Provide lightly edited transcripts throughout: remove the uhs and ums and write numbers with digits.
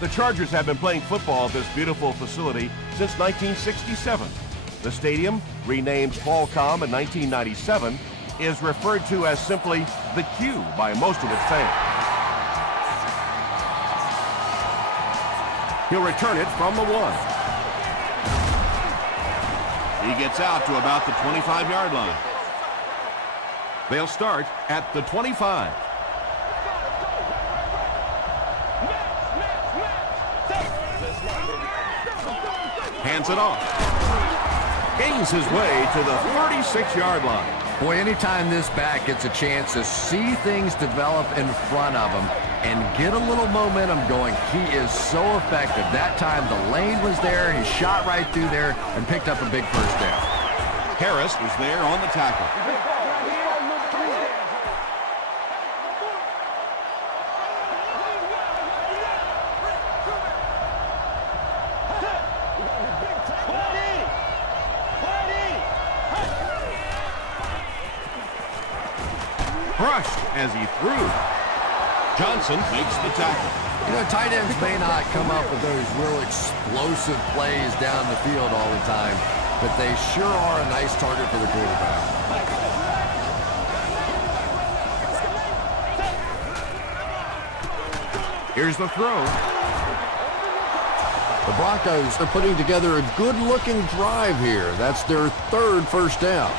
The Chargers have been playing football at this beautiful facility since 1967. The stadium, renamed Qualcomm in 1997, is referred to as simply the Q by most of its fans. He'll return it from the 1. He gets out to about the 25-yard line. They'll start at the 25. Hands it off. Gains his way to the 36-yard line. Boy, anytime this back gets a chance to see things develop in front of him and get a little momentum going, he is so effective. That time the lane was there, he shot right through there and picked up a big first down. Harris was there on the tackle. Crushed as he threw. Johnson makes the tackle. You know, tight ends may not come up with those real explosive plays down the field all the time, but they sure are a nice target for the quarterback. Here's the throw. The Broncos are putting together a good-looking drive here. That's their 3rd first down.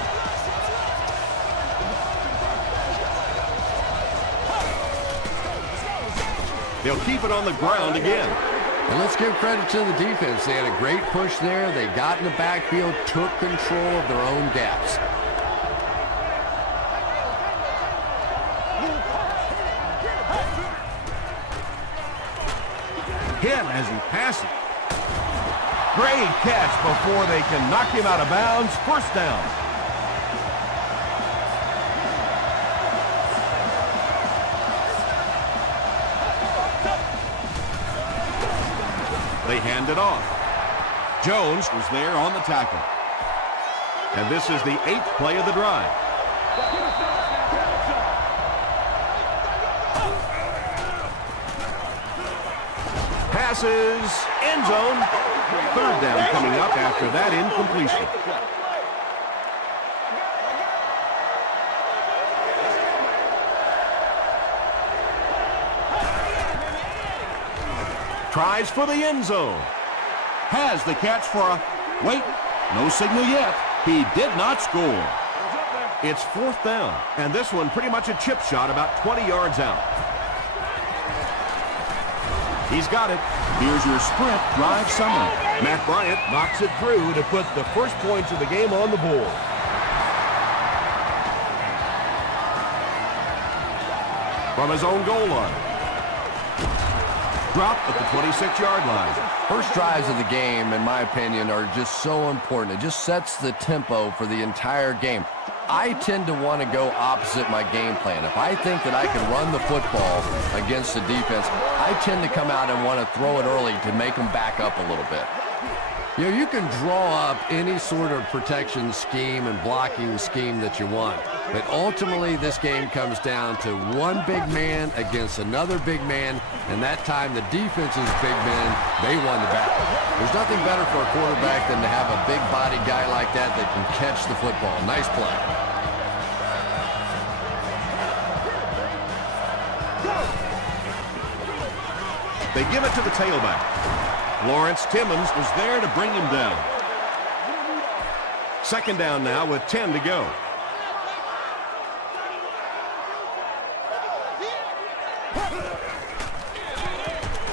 They'll keep it on the ground again. And let's give credit to the defense. They had a great push there. They got in the backfield, took control of their own gaps. Hit as he passes. Great catch before they can knock him out of bounds. First down. They hand it off. Jones was there on the tackle. And this is the 8th play of the drive. Passes, end zone. 3rd down coming up after that incompletion. Tries for the end zone. Has the catch for a... Wait, no signal yet. He did not score. It's 4th down, and this one pretty much a chip shot about 20 yards out. He's got it. Here's your sprint drive summary. Matt Bryant knocks it through to put the first points of the game on the board. From his own goal line. Drop at the 26-yard line. First drives of the game, in my opinion, are just so important. It just sets the tempo for the entire game. I tend to want to go opposite my game plan. If I think that I can run the football against the defense, I tend to come out and want to throw it early to make them back up a little bit. You know, you can draw up any sort of protection scheme and blocking scheme that you want, but ultimately this game comes down to one big man against another big man, and that time the defense's big men, they won the battle. There's nothing better for a quarterback than to have a big body guy like that that can catch the football. Nice play. They give it to the tailback. Lawrence Timmons was there to bring him down. 2nd down now with 10 to go.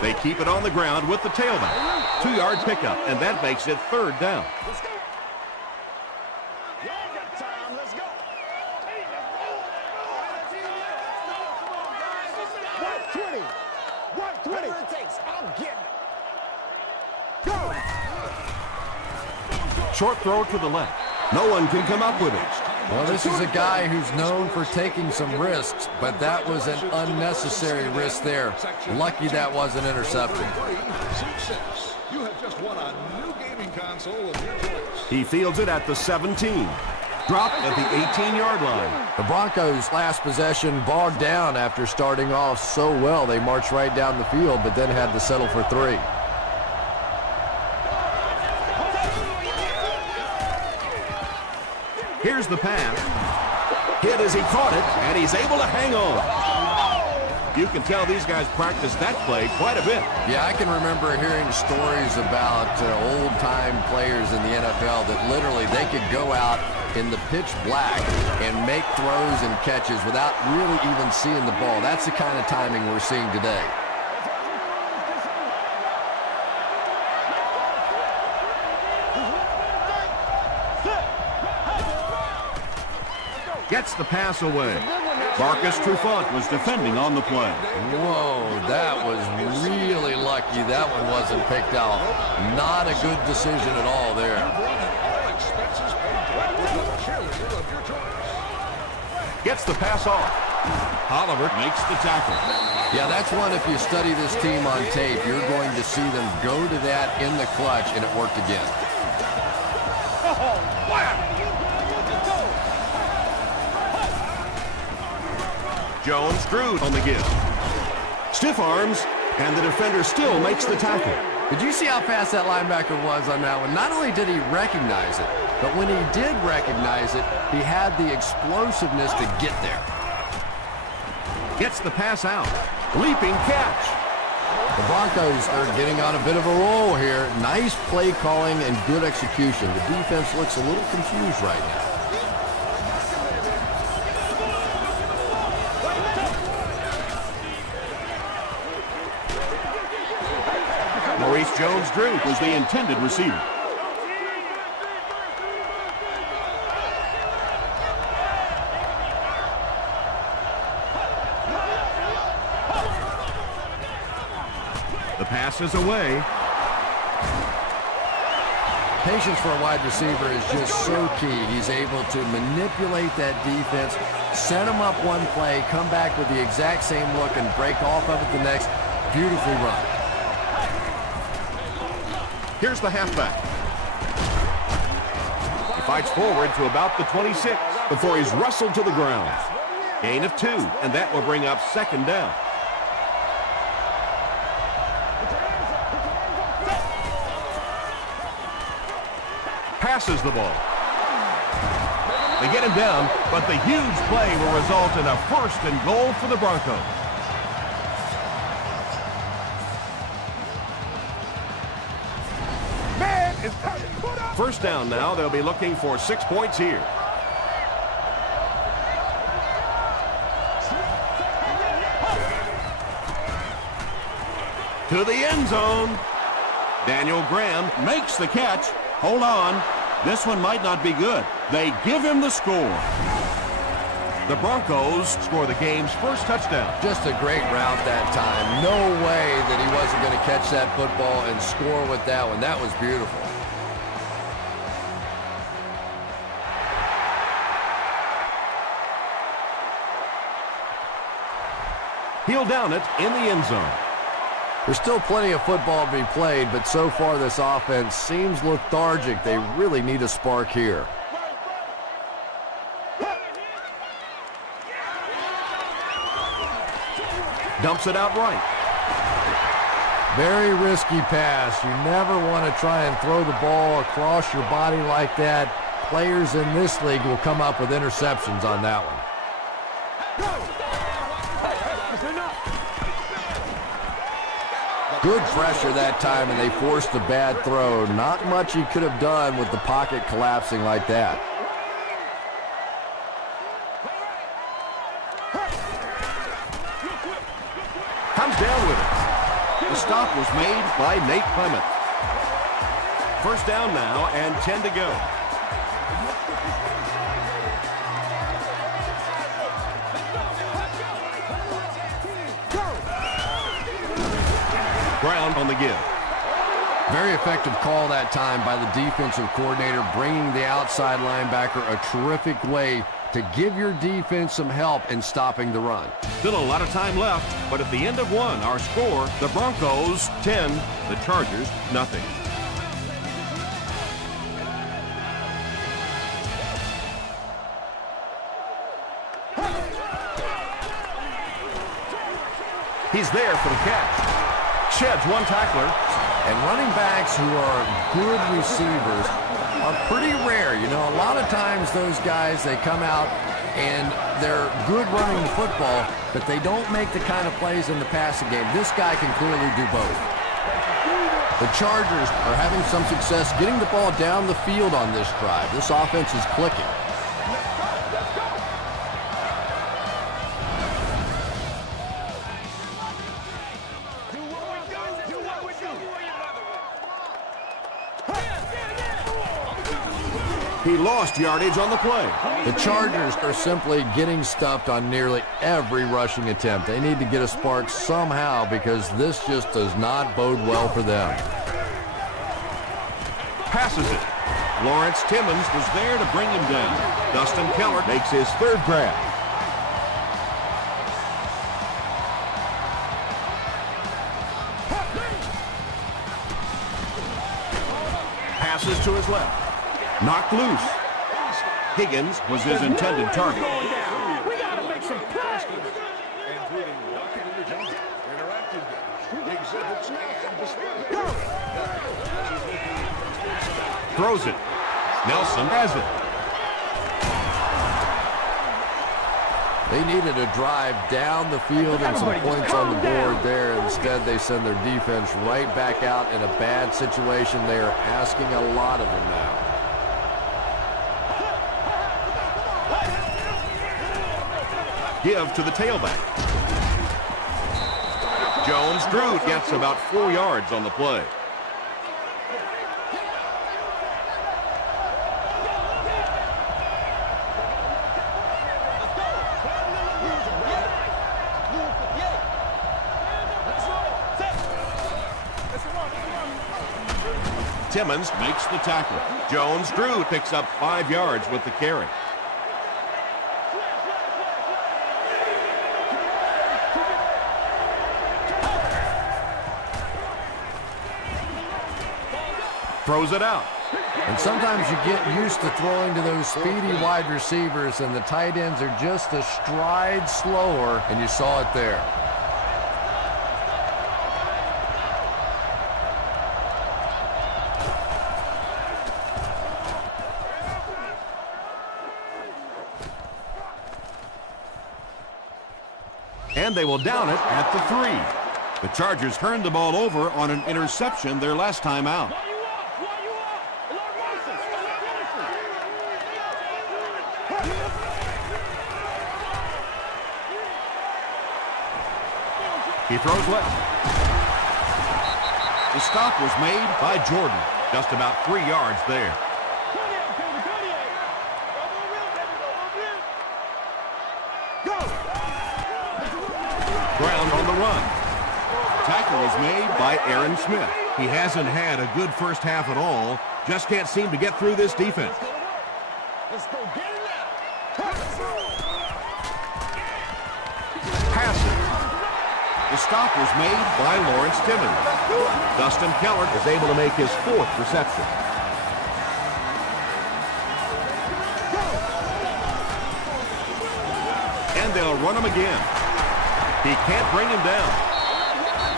They keep it on the ground with the tailback. 2-yard pickup, and that makes it 3rd down. Short throw to the left. No one can come up with it. Well, this is a guy who's known for taking some risks, but that was an unnecessary risk there. Lucky that wasn't intercepted. He fields it at the 17. Dropped at the 18-yard line. The Broncos' last possession bogged down after starting off so well. They marched right down the field, but then had to settle for 3. Here's the pass. Hit as he caught it, and he's able to hang on. You can tell these guys practice that play quite a bit. Yeah, I can remember hearing stories about old-time players in the NFL that literally they could go out in the pitch black and make throws and catches without really even seeing the ball. That's the kind of timing we're seeing today. Gets the pass away. Marcus Trufant was defending on the play. Whoa, that was really lucky that one wasn't picked out. Not a good decision at all there. Gets the pass off. Oliver makes the tackle. Yeah, that's one, if you study this team on tape, you're going to see them go to that in the clutch, and it worked again. Jones drew on the give. Stiff arms, and the defender still makes the tackle. Did you see how fast that linebacker was on that one? Not only did he recognize it, but when he did recognize it, he had the explosiveness to get there. Gets the pass out. Leaping catch. The Broncos are getting on a bit of a roll here. Nice play calling and good execution. The defense looks a little confused right now. Maurice Jones-Drew was the intended receiver. The pass is away. Patience for a wide receiver is just so key. He's able to manipulate that defense, set them up one play, come back with the exact same look, and break off of it the next. Beautifully run. Here's the halfback. He fights forward to about the 26 before he's wrestled to the ground. Gain of 2, and that will bring up second down. Passes the ball. They get him down, but the huge play will result in a 1st and goal for the Broncos. First down now. They'll be looking for 6 points here. To the end zone. Daniel Graham makes the catch. Hold on. This one might not be good. They give him the score. The Broncos score the game's first touchdown. Just a great route that time. No way that he wasn't going to catch that football and score with that one. That was beautiful. He'll down it in the end zone. There's still plenty of football to be played, but so far this offense seems lethargic. They really need a spark here. Dumps it out right. Very risky pass. You never want to try and throw the ball across your body like that. Players in this league will come up with interceptions on that one. Good pressure that time, and they forced a bad throw. Not much he could have done with the pocket collapsing like that. Comes down with it. The stop was made by Nate Clement. First down now and 10 to go. Brown on the give. Very effective call that time by the defensive coordinator, bringing the outside linebacker a terrific way to give your defense some help in stopping the run. Still a lot of time left, but at the end of one, our score, the Broncos 10, the Chargers nothing. He's there for the catch. Sheds one tackler. And running backs who are good receivers are pretty rare. You know, a lot of times those guys, they come out and they're good running the football, but they don't make the kind of plays in the passing game. This guy can clearly do both. The Chargers are having some success getting the ball down the field on this drive. This offense is clicking. He lost yardage on the play. The Chargers are simply getting stuffed on nearly every rushing attempt. They need to get a spark somehow because this just does not bode well for them. Passes it. Lawrence Timmons was there to bring him down. Dustin Keller makes his third grab. Passes to his left. Knocked loose. Higgins was his intended target. We got to make some plays. Throws it. Nelson has it. They needed a drive down the field and some points on the board there. Instead, they send their defense right back out in a bad situation. They are asking a lot of them now. Give to the tailback. Jones-Drew gets about 4 yards on the play. Timmons makes the tackle. Jones-Drew picks up 5 yards with the carry. Throws it out. And sometimes you get used to throwing to those speedy wide receivers, and the tight ends are just a stride slower, and you saw it there. And they will down it at the 3. The Chargers turned the ball over on an interception their last time out. He throws left. The stop was made by Jordan. Just about 3 yards there. Ground on the run. Tackle was made by Aaron Smith. He hasn't had a good first half at all. Just can't seem to get through this defense. Let's go get it now. Passes. The stop was made by Lawrence Timmons. Dustin Keller is able to make his 4th reception. And they'll run him again. He can't bring him down.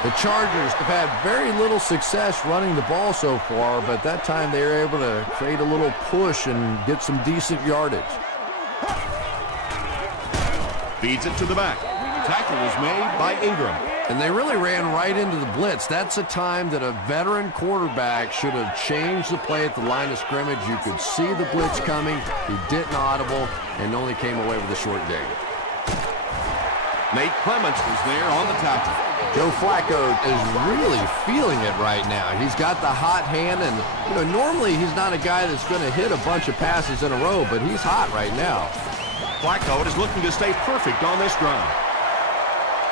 The Chargers have had very little success running the ball so far, but that time they were able to create a little push and get some decent yardage. Feeds it to the back. Tackle was made by Ingram. And they really ran right into the blitz. That's a time that a veteran quarterback should have changed the play at the line of scrimmage. You could see the blitz coming. He didn't audible and only came away with a short gain. Nate Clements was there on the tackle. Joe Flacco is really feeling it right now. He's got the hot hand, and normally he's not a guy that's going to hit a bunch of passes in a row, but he's hot right now. Flacco is looking to stay perfect on this drive.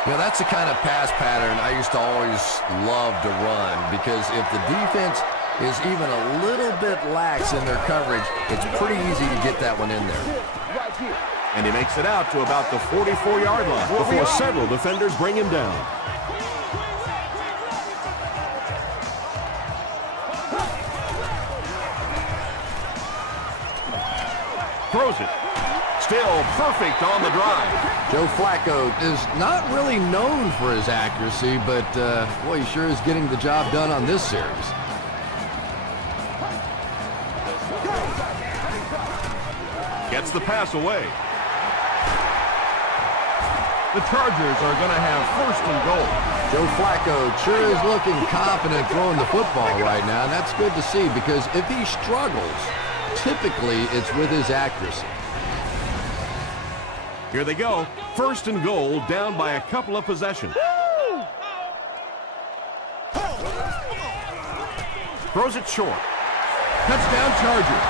That's the kind of pass pattern I used to always love to run, because if the defense is even a little bit lax in their coverage, it's pretty easy to get that one in there. And he makes it out to about the 44-yard line before several defenders bring him down. Throws it. Still perfect on the drive. Joe Flacco is not really known for his accuracy, but boy, he sure is getting the job done on this series. Gets the pass away. The Chargers are going to have first and goal. Joe Flacco sure is looking confident throwing the football right now, and that's good to see because if he struggles, typically it's with his accuracy. Here they go. First and goal, down by a couple of possessions. Throws it short. Touchdown Chargers.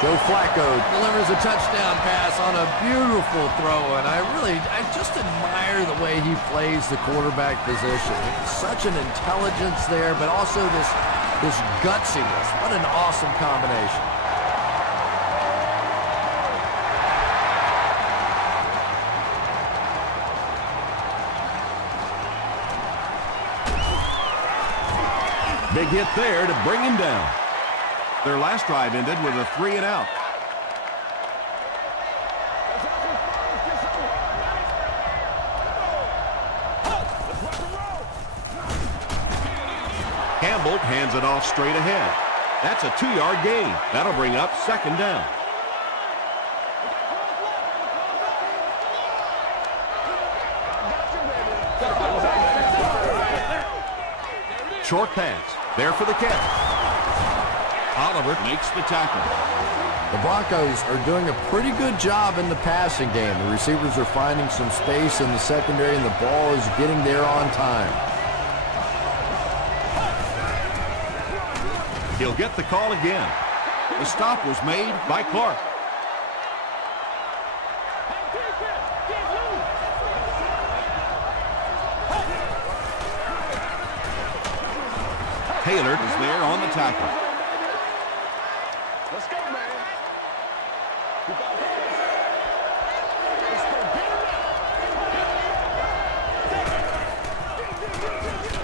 Joe Flacco delivers a touchdown pass on a beautiful throw, and I just admire the way he plays the quarterback position. Such an intelligence there, but also this gutsiness. What an awesome combination. Big hit there to bring him down. Their last drive ended with a 3-and-out. Campbell hands it off straight ahead. That's a 2-yard gain. That'll bring up second down. Short pass. There for the catch. Oliver makes the tackle. The Broncos are doing a pretty good job in the passing game. The receivers are finding some space in the secondary, and the ball is getting there on time. He'll get the call again. The stop was made by Clark. Taylor is there on the tackle. Let's go, man.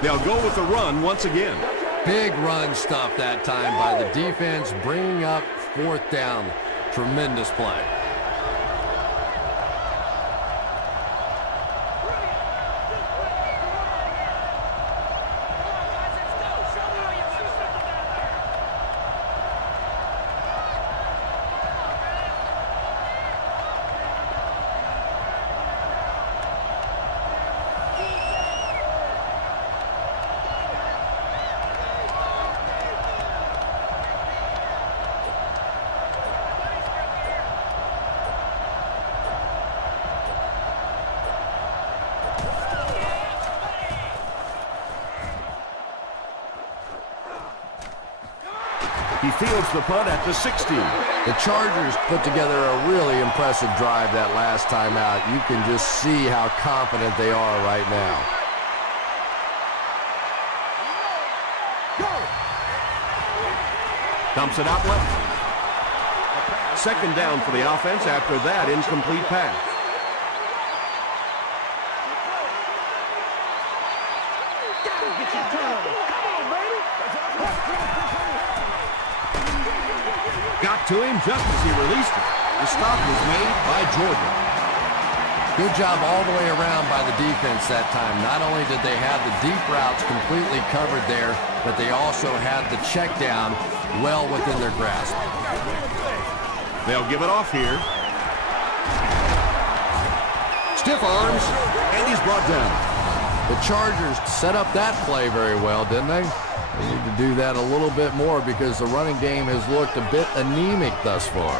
They'll go with the run once again. Big run stop that time by the defense, bringing up fourth down. Tremendous play. He fields the punt at the 60. The Chargers put together a really impressive drive that last time out. You can just see how confident they are right now. Dumps it out left. Second down for the offense after that incomplete pass. Got to him just as he released it. The stop was made by Jordan. Good job all the way around by the defense that time. Not only did they have the deep routes completely covered there, but they also had the check down well within their grasp. They'll give it off here. Stiff arms, and he's brought down. The Chargers set up that play very well, didn't they? They need to do that a little bit more because the running game has looked a bit anemic thus far.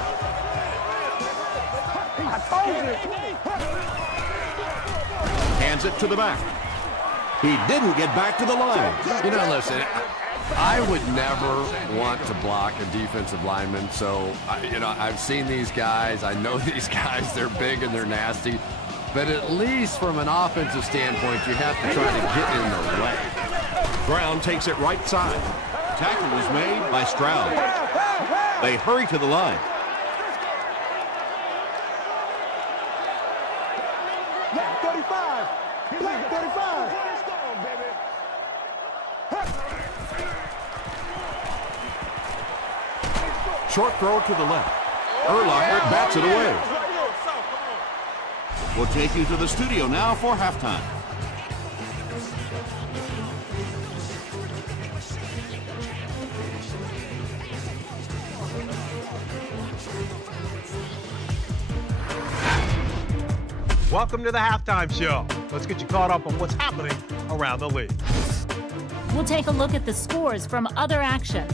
Hands it to the back. He didn't get back to the line. You know, listen, I would never want to block a defensive lineman. So, I've seen these guys. I know these guys. They're big and they're nasty. But at least from an offensive standpoint, you have to try to get in their way. Brown takes it right side. Tackle was made by Stroud. They hurry to the line. Black 35. Black 35. Short throw to the left. Urlacher bats it away. We'll take you to the studio now for halftime. Welcome to the halftime show. Let's get you caught up on what's happening around the league. We'll take a look at the scores from other action.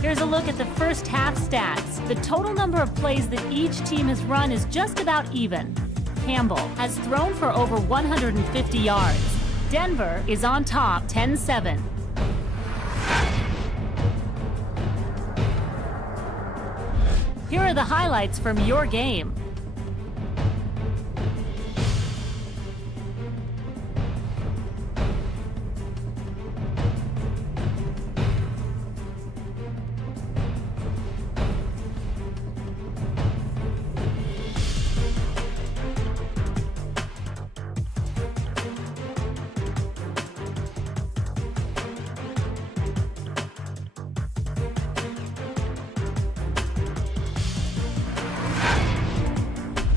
Here's a look at the first half stats. The total number of plays that each team has run is just about even. Campbell has thrown for over 150 yards. Denver is on top 10-7. Here are the highlights from your game.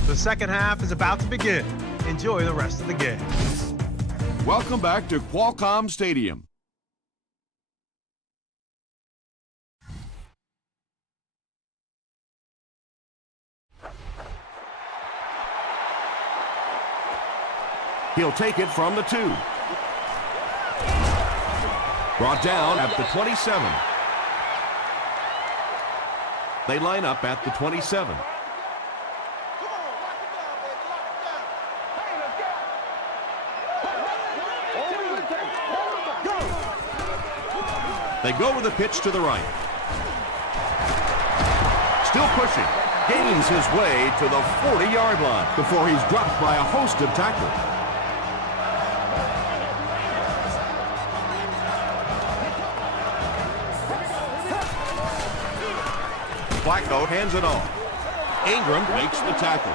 The second half is about to begin. Enjoy the rest of the game. Welcome back to Qualcomm Stadium. He'll take it from the 2. Brought down at the 27. They line up at the 27. They go with the pitch to the right. Still pushing. Gains his way to the 40-yard line before he's dropped by a host of tacklers. Flacco hands it off. Ingram makes the tackle.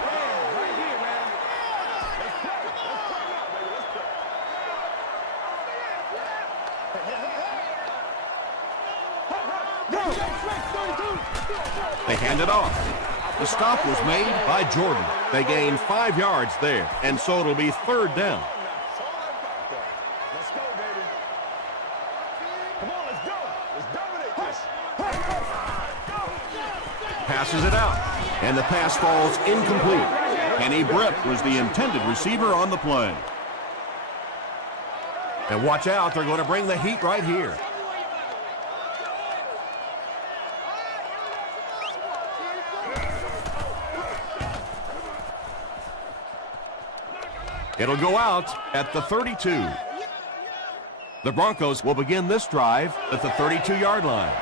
They hand it off. The stop was made by Jordan. They gain 5 yards there, and so it'll be 3rd down. Let's go, baby. Come on, let's go. Let's dominate this. Passes it out, and the pass falls incomplete. Kenny Britt was the intended receiver on the play. And watch out, they're going to bring the heat right here. It'll go out at the 32. The Broncos will begin this drive at the 32-yard line.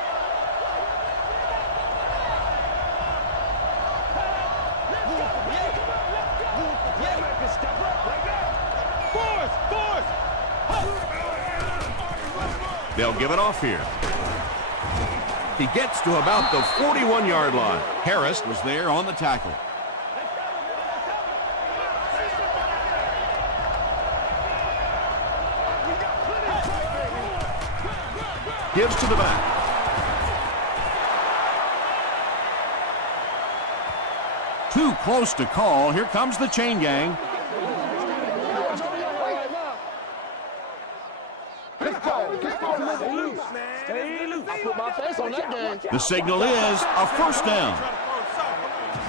They'll give it off here. He gets to about the 41-yard line. Harris was there on the tackle. Gives to the back. Too close to call. Here comes the chain gang. The signal is a 1st down.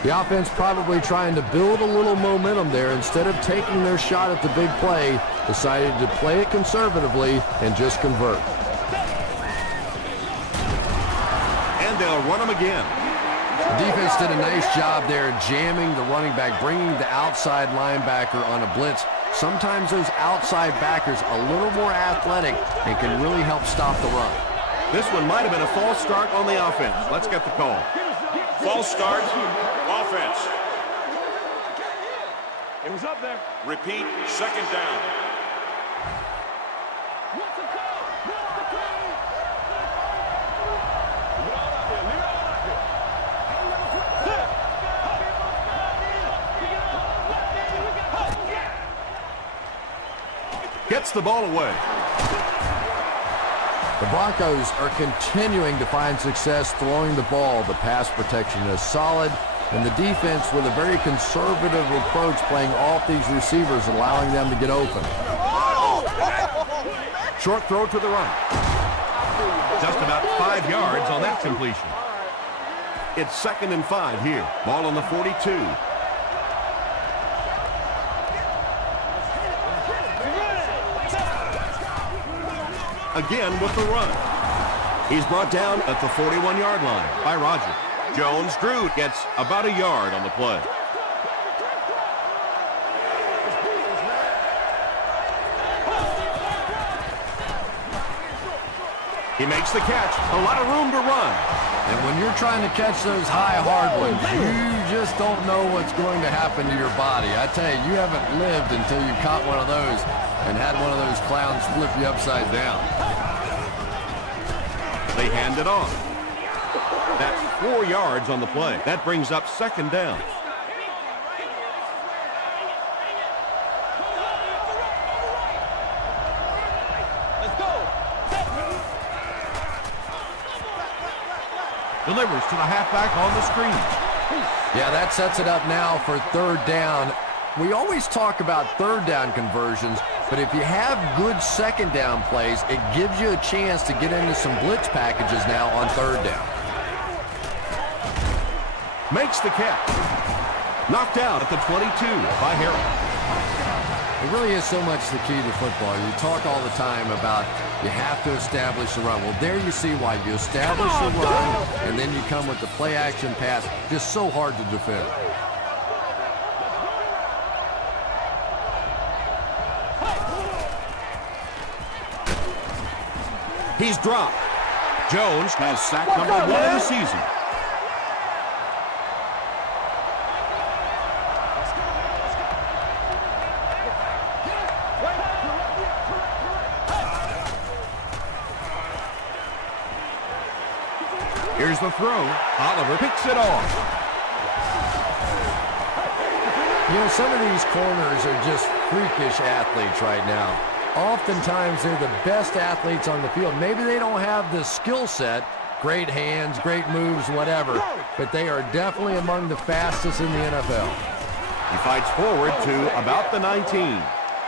The offense probably trying to build a little momentum there. Instead of taking their shot at the big play, decided to play it conservatively and just convert. And they'll run them again. The defense did a nice job there jamming the running back, bringing the outside linebacker on a blitz. Sometimes those outside backers a little more athletic and can really help stop the run. This one might have been a false start on the offense. Let's get the call. False start, offense. It was up there. Repeat, 2nd down. Gets the ball away. The Broncos are continuing to find success throwing the ball. The pass protection is solid, and the defense with a very conservative approach playing off these receivers, allowing them to get open. Short throw to the right. Just about 5 yards on that completion. It's 2nd and 5 here. Ball on the 42. Again with the run. He's brought down at the 41-yard line by Roger. Jones-Drew gets about a yard on the play. He makes the catch. A lot of room to run. And when you're trying to catch those high, hard ones, you just don't know what's going to happen to your body. I tell you, you haven't lived until you caught one of those and had one of those clowns flip you upside down. They hand it off. That's 4 yards on the play. That brings up 2nd down. Delivers to the halfback on the screen. Yeah, that sets it up now for 3rd down. We always talk about 3rd down conversions, but if you have good 2nd down plays, it gives you a chance to get into some blitz packages now on 3rd down. Makes the catch. Knocked out at the 22 by Harrell. It really is so much the key to football. You talk all the time about you have to establish the run. Well, there you see why you establish the run, and then you come with the play-action pass. Just so hard to defend. He's dropped. Jones has sack number 1 of the season. Here's the throw. Oliver picks it off. You know, some of these corners are just freakish athletes right now. Oftentimes, they're the best athletes on the field. Maybe they don't have the skill set, great hands, great moves, whatever, but they are definitely among the fastest in the NFL. He fights forward to about the 19.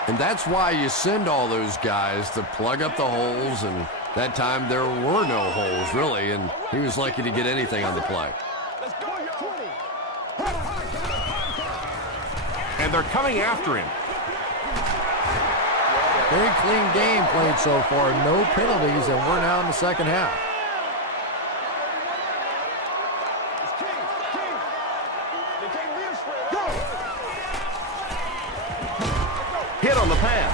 And that's why you send all those guys to plug up the holes, and that time there were no holes, really, and he was lucky to get anything on the play. And they're coming after him. Very clean game played so far, no penalties, and we're now in the 2nd half. Hit on the pass.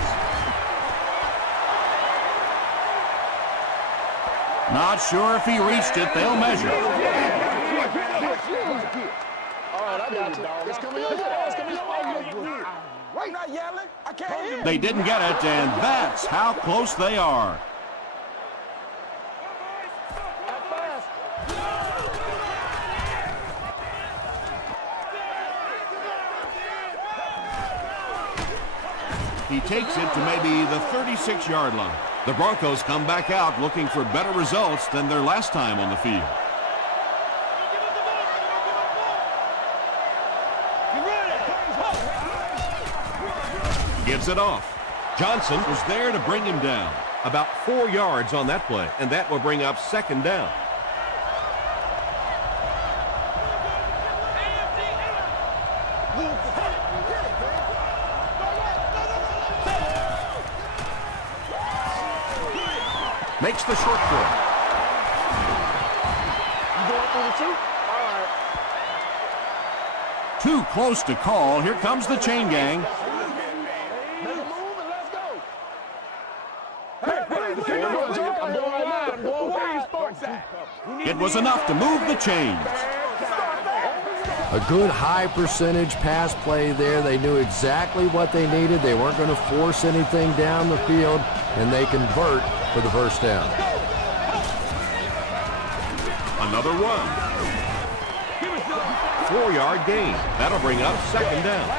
Not sure if he reached it. They'll measure. All right, I got you. It's coming your way. It's coming your way. I'm not yelling. I can't hear. They didn't get it, and that's how close they are. He takes it to maybe the 36-yard line. The Broncos come back out looking for better results than their last time on the field. Gives it off. Johnson was there to bring him down. About 4 yards on that play, and that will bring up 2nd down. Makes the short throw. You going through the 2? All right. Too close to call. Here comes the chain gang. Make a move and let's go. I'm going wide. It was enough to move the chains. A good high percentage pass play there. They knew exactly what they needed. They weren't going to force anything down the field, and they convert for the 1st down. Another run. 4-yard gain. That'll bring up 2nd down.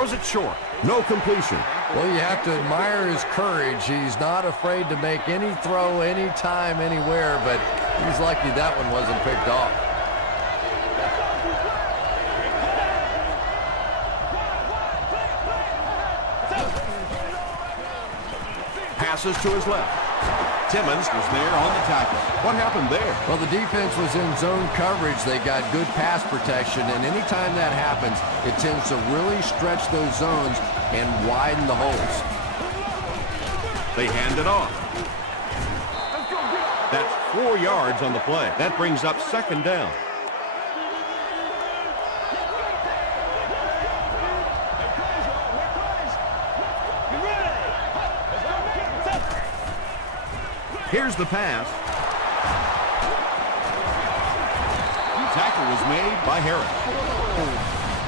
Throws it short. No completion. Well, you have to admire his courage. He's not afraid to make any throw, anytime, anywhere, but he's lucky that one wasn't picked off. Passes to his left. Timmons was there on the tackle. What happened there? Well, the defense was in zone coverage. They got good pass protection, and anytime that happens, it tends to really stretch those zones and widen the holes. They hand it off. That's 4 yards on the play. That brings up second down. Here's the pass. The tackle was made by Harris.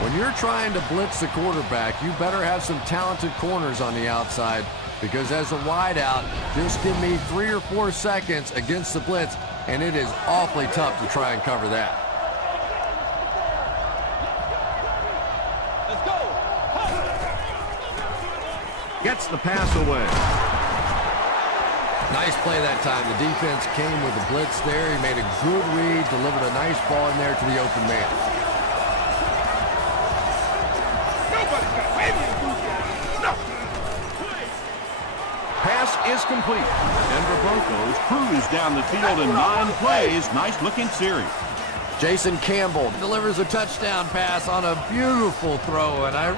When you're trying to blitz the quarterback, you better have some talented corners on the outside, because as a wideout, just give me 3 or 4 seconds against the blitz, and it is awfully tough to try and cover that. Let's go. Gets the pass away. Nice play that time. The defense came with the blitz there. He made a good read, delivered a nice ball in there to the open man. Pass is complete. Denver Broncos cruise down the field in 9 plays. Nice looking series. Jason Campbell delivers a touchdown pass on a beautiful throw, and I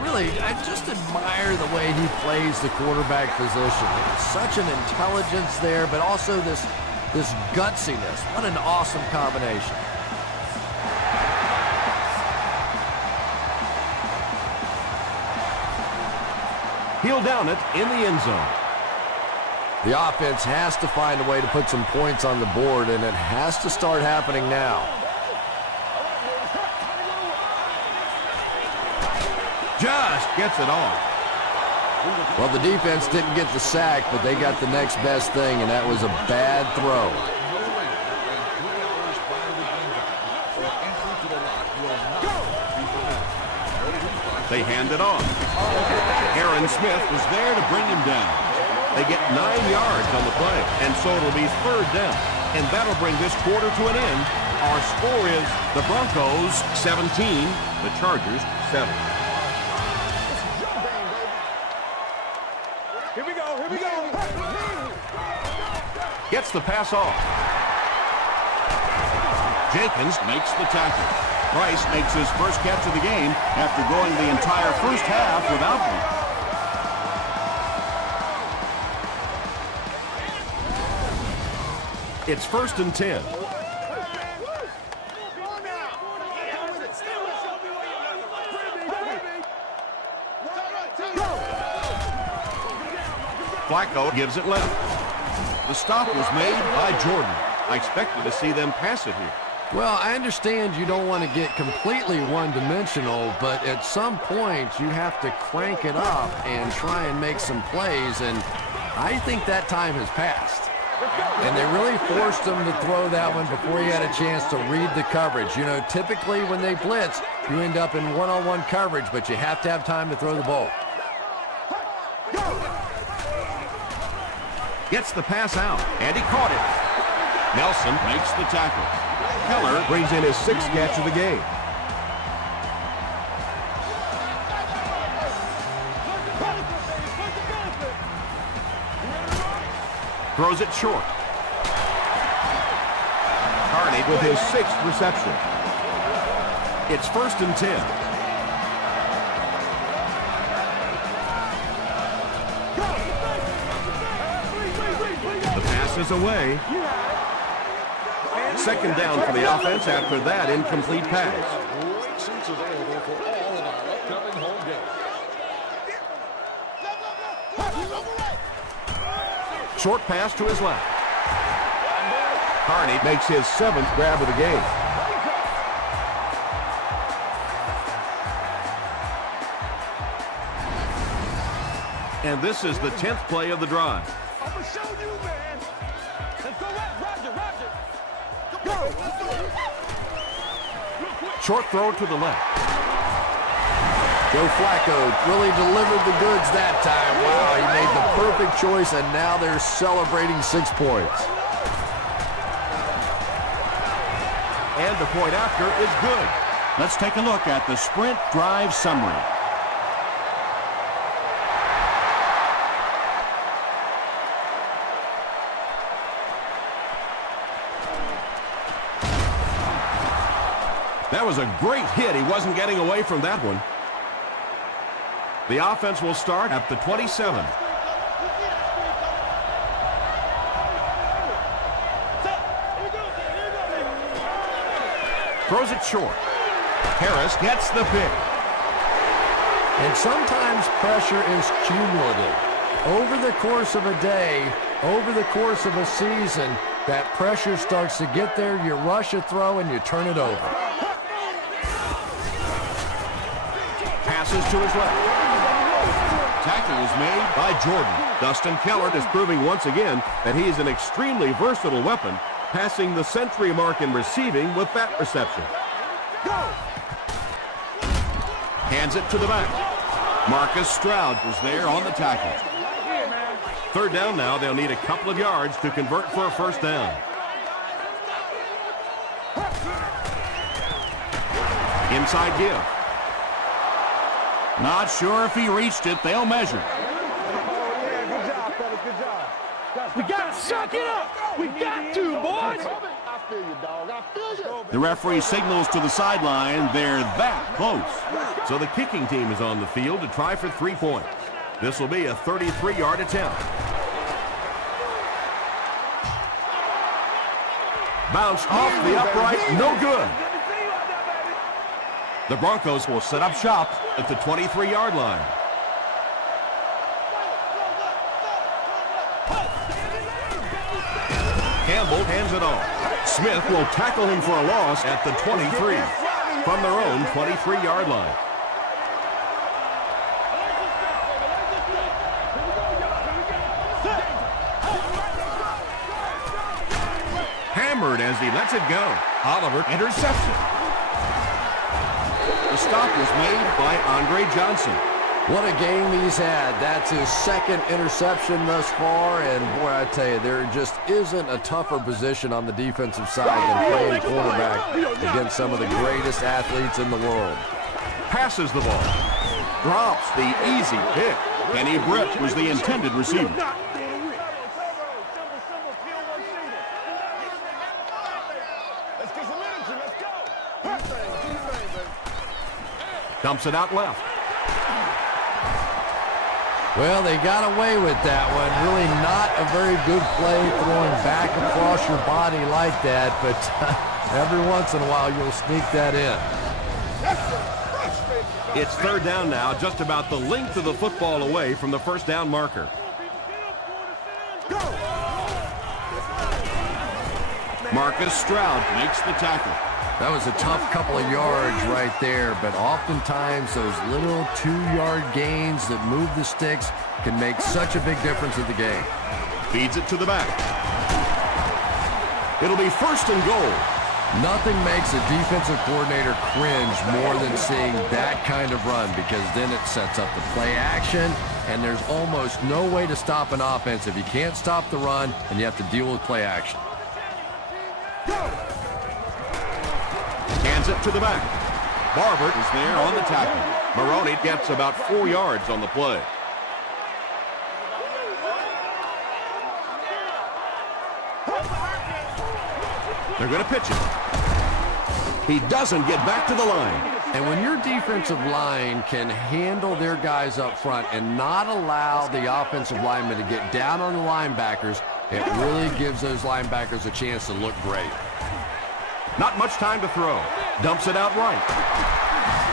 just admire the way he plays the quarterback position. There's such an intelligence there, but also this gutsiness. What an awesome combination. He'll down it in the end zone. The offense has to find a way to put some points on the board, and it has to start happening now. Just gets it off. Well, the defense didn't get the sack, but they got the next best thing, and that was a bad throw. They hand it off. Aaron Smith was there to bring him down. They get 9 yards on the play, and so it'll be third down. And that'll bring this quarter to an end. Our score is the Broncos 17, the Chargers 7. Here we go. Here we go. Gets the pass off. Jenkins makes the tackle. Price makes his first catch of the game after going the entire first half without one. It's 1st and 10. Flacco gives it left. The stop was made by Jordan. I expected to see them pass it here. Well, I understand you don't want to get completely one-dimensional, but at some point you have to crank it up and try and make some plays, and I think that time has passed. And they really forced him to throw that one before he had a chance to read the coverage. You know, typically when they blitz, you end up in one-on-one coverage, but you have to have time to throw the ball. Gets the pass out, and he caught it. Nelson makes the tackle. Keller brings in his 6th catch of the game. Throws it short. Carney with his 6th reception. It's 1st and 10. The pass is away. 2nd down for the offense after that incomplete pass. Short pass to his left. Carney makes his 7th grab of the game. And this is the 10th play of the drive. I'm going to show you, man. Let's go, Roger. Go. Short throw to the left. Joe Flacco really delivered the goods that time. Wow, he made the perfect choice, and now they're celebrating 6 points. And the point after is good. Let's take a look at the sprint drive summary. That was a great hit. He wasn't getting away from that one. The offense will start at the 27. Throws it short. Harris gets the pick. And sometimes pressure is cumulative. Over the course of a day, over the course of a season, that pressure starts to get there, you rush a throw, and you turn it over. Passes to his left. Tackle is made by Jordan. Dustin Kellert is proving once again that he is an extremely versatile weapon, passing the century mark in receiving with that reception. Hands it to the back. Marcus Stroud was there on the tackle. Third down now. They'll need a couple of yards to convert for a first down. Inside give. Not sure if he reached it. They'll measure. Good job, fellas. Good job. We got to suck it up. We got to, boys. I feel you, dog. I feel you. The referee signals to the sideline. They're that close. So the kicking team is on the field to try for 3 points. This will be a 33-yard attempt. Bounced off the upright. No good. The Broncos will set up shop at the 23-yard line. Campbell hands it off. Smith will tackle him for a loss at the 23 from their own 23-yard line. Hammered as he lets it go. Oliver interception. The stop was made by Andre Johnson. What a game he's had. That's his second interception thus far, and boy, I tell you, there just isn't a tougher position on the defensive side than playing quarterback against some of the greatest athletes in the world. Passes the ball. Drops the easy pick. Kenny Britt was the intended receiver. Let's get some energy. Let's go. Dumps it out left. Well, they got away with that one. Really not a very good play throwing back across your body like that, but every once in a while you'll sneak that in. It's third down now, just about the length of the football away from the first down marker. Marcus Stroud makes the tackle. That was a tough couple of yards right there, but oftentimes those little 2-yard gains that move the sticks can make such a big difference in the game. Feeds it to the back. It'll be first and goal. Nothing makes a defensive coordinator cringe more than seeing that kind of run, because then it sets up the play action, and there's almost no way to stop an offense if you can't stop the run and you have to deal with play action. Hands it to the back. Barbert is there on the tackle. Maroney gets about 4 yards on the play. They're going to pitch it. He doesn't get back to the line. And when your defensive line can handle their guys up front and not allow the offensive linemen to get down on the linebackers, it really gives those linebackers a chance to look great. Not much time to throw. Dumps it out right.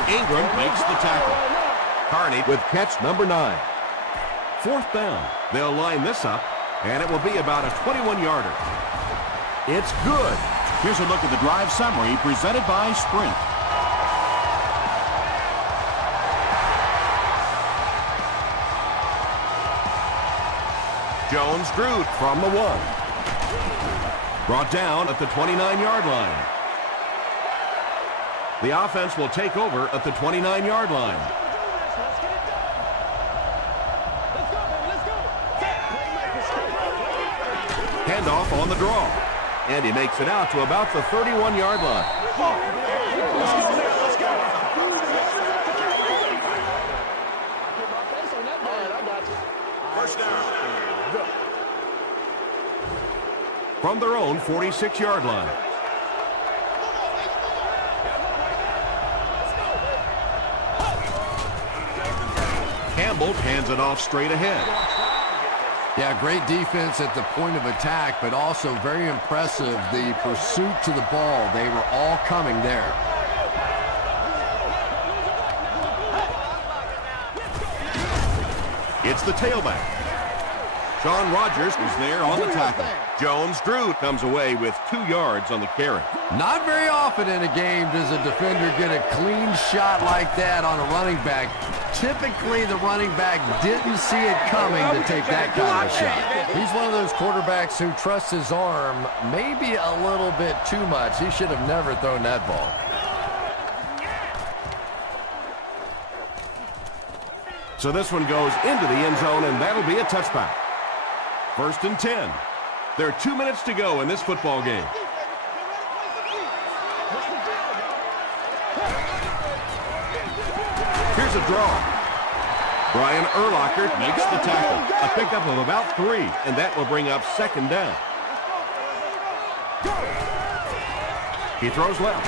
Ingram makes the tackle. Carney with catch number 9. Fourth down. They'll line this up, and it will be about a 21-yarder. It's good. Here's a look at the drive summary presented by Sprint. Jones drew from the 1. Brought down at the 29-yard line. The offense will take over at the 29-yard line. Handoff on the draw. And he makes it out to about the 31-yard line. First down. From their own 46-yard line. Campbell hands it off straight ahead. Yeah, great defense at the point of attack, but also very impressive, the pursuit to the ball. They were all coming there. It's the tailback. Sean Rogers is there on the tackle. Jones-Drew comes away with 2 yards on the carry. Not very often in a game does a defender get a clean shot like that on a running back. Typically, the running back didn't see it coming to take that kind of shot. He's one of those quarterbacks who trusts his arm maybe a little bit too much. He should have never thrown that ball. So this one goes into the end zone, and that'll be a touchback. 1st and 10. There are 2 minutes to go in this football game. Here's a draw. Brian Urlacher makes the tackle. A pickup of about 3, and that will bring up 2nd down. He throws left.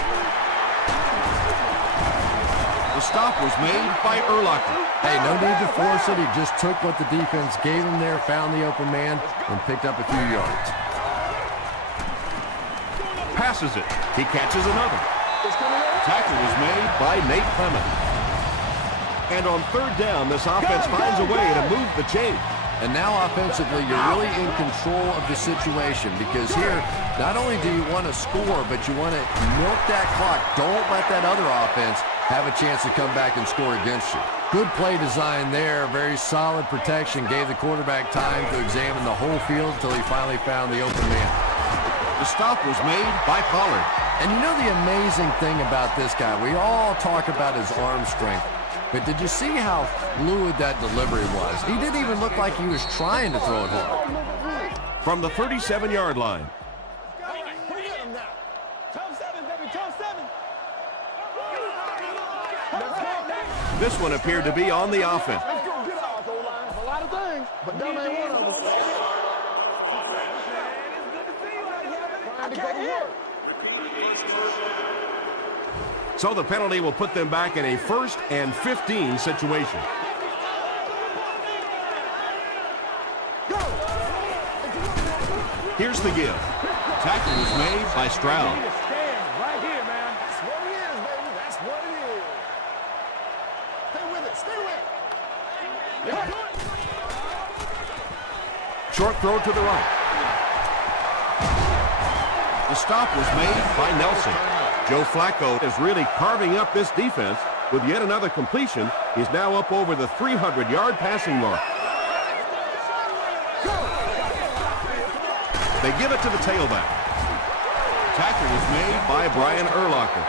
The stop was made by Urlacher. Hey, no need to force it. He just took what the defense gave him there, found the open man, and picked up a few yards. Passes it. He catches another. Tackle was made by Nate Clement. And on 3rd down, this offense finds a way to move the chain. And now offensively, you're really in control of the situation because here, not only do you want to score, but you want to milk that clock. Don't let that other offense have a chance to come back and score against you. Good play design there. Very solid protection. Gave the quarterback time to examine the whole field until he finally found the open man. The stop was made by Pollard. And you know the amazing thing about this guy, we all talk about his arm strength, but did you see how fluid that delivery was? He didn't even look like he was trying to throw it hard. From the 37-yard line. This one appeared to be on the offense. A lot of things, but dumb ain't one of them. So the penalty will put them back in a 1st and 15 situation. Here's the give. Tackle was made by Stroud. Right here, man. That's what it is, baby. That's what it is. Stay with it. Stay with it. Short throw to the right. The stop was made by Nelson. Joe Flacco is really carving up this defense with yet another completion. He's now up over the 300-yard passing mark. They give it to the tailback. Tackle was made by Brian Urlacher.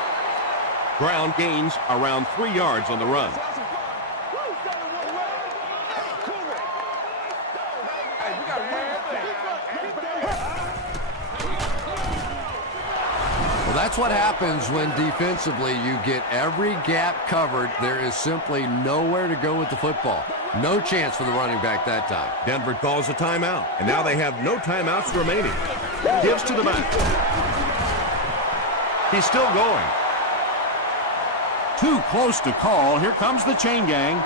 Ground gains around 3 yards on the run. That's what happens when defensively you get every gap covered. There is simply nowhere to go with the football. No chance for the running back that time. Denver calls a timeout, and now they have no timeouts remaining. Gives to the back. He's still going. Too close to call. Here comes the chain gang.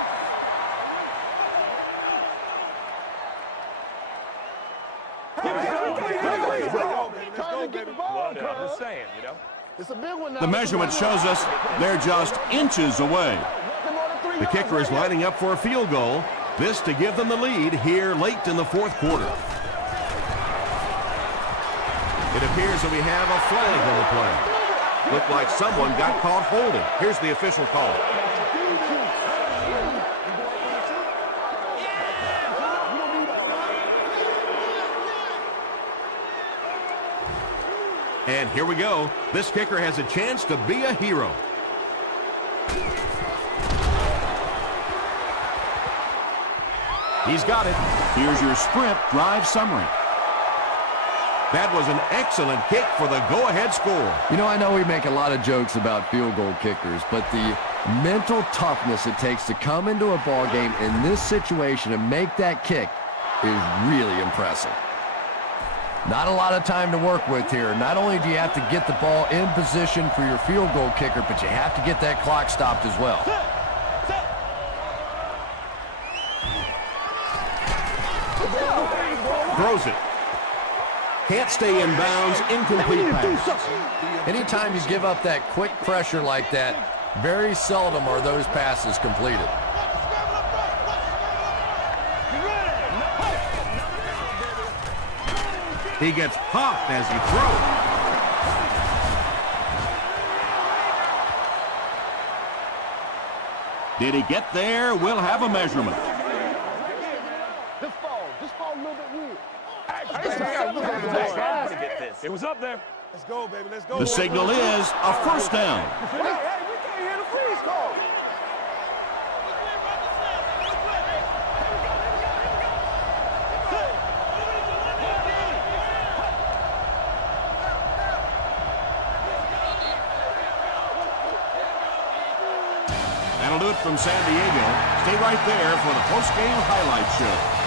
The measurement shows us they're just inches away. The kicker is lining up for a field goal. This to give them the lead here late in the 4th quarter. It appears that we have a flag on the play. Looked like someone got caught holding. Here's the official call. And here we go. This kicker has a chance to be a hero. He's got it. Here's your sprint drive summary. That was an excellent kick for the go-ahead score. You know, I know we make a lot of jokes about field goal kickers, but the mental toughness it takes to come into a ball game in this situation and make that kick is really impressive. Not a lot of time to work with here. Not only do you have to get the ball in position for your field goal kicker, but you have to get that clock stopped as well. Throws it. Can't stay in bounds. Incomplete pass. Anytime you give up that quick pressure like that, very seldom are those passes completed. He gets popped as he throws. Did he get there? We'll have a measurement. Just fall a little bit weird. It was up there. Let's go, baby. Let's go. The signal is a first down. Hey, we can't hear the freeze call. That'll do it from San Diego. Stay right there for the post-game highlight show.